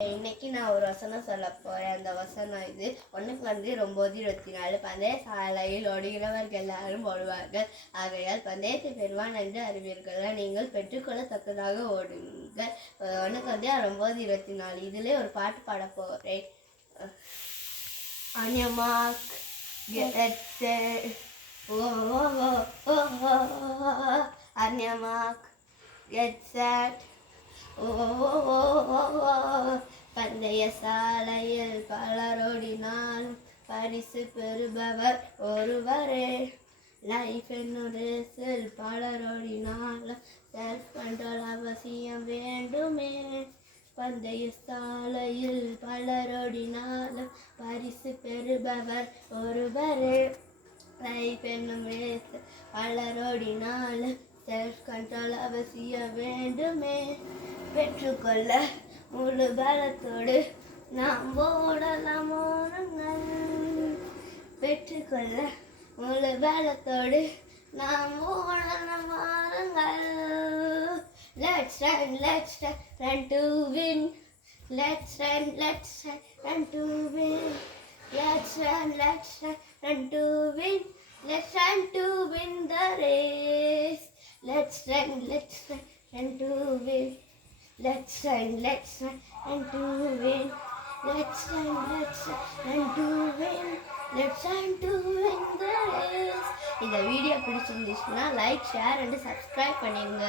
இன்னைக்கு நான் ஒரு வசனம் சொல்ல போறேன். அந்த வசனம் இது. 1:9-24. பந்தய சாலையில் ஓடுகிறவர்கள் எல்லாரும் ஓடுவார்கள், ஆகையால் பந்தயத்தை பெறுவான் என்று அறிவீர்கள். நீங்கள் பெற்றுக்கொள்ளத்தக்கதாக ஓடுங்கள். 1:9-24. இதுல ஒரு பாட்டு பாட போறேன். On your mark, get set. On your mark, get set. பந்தய சாலையில் பலரோடினால் பரிசு பெறுபவர் ஒருவரே. லைஃப் என்னும் ரேஸில் பலரோடினால் செல்ஃப் கண்ட்ரோல் அவசியம் வேண்டுமே. பந்தய சாலையில் பலரோடினால் பரிசு பெறுபவர் ஒருவரே. லைஃப் என்னும் ரேஸில் பலரோடினால் செல்ஃப் கண்ட்ரோல் அவசியம் வேண்டுமே. பெற்றுக்கொள்ள முழு பலத்தோடு நாம் ஓடலாம் ஓடுங்கள். பெற்றுக்கொள்ள முழு பலத்தோடு நாம் ஓடலாம் ஓடுங்கள். Let's run to win. Let's run to win. Let's run to win. Let's run to win the race. Let's run to win. Let's run to win. Let's run to win. Let's run to win the race. இந்த video பிடிச்சிருந்துச்சுன்னா like, share and subscribe பண்ணிடுங்க.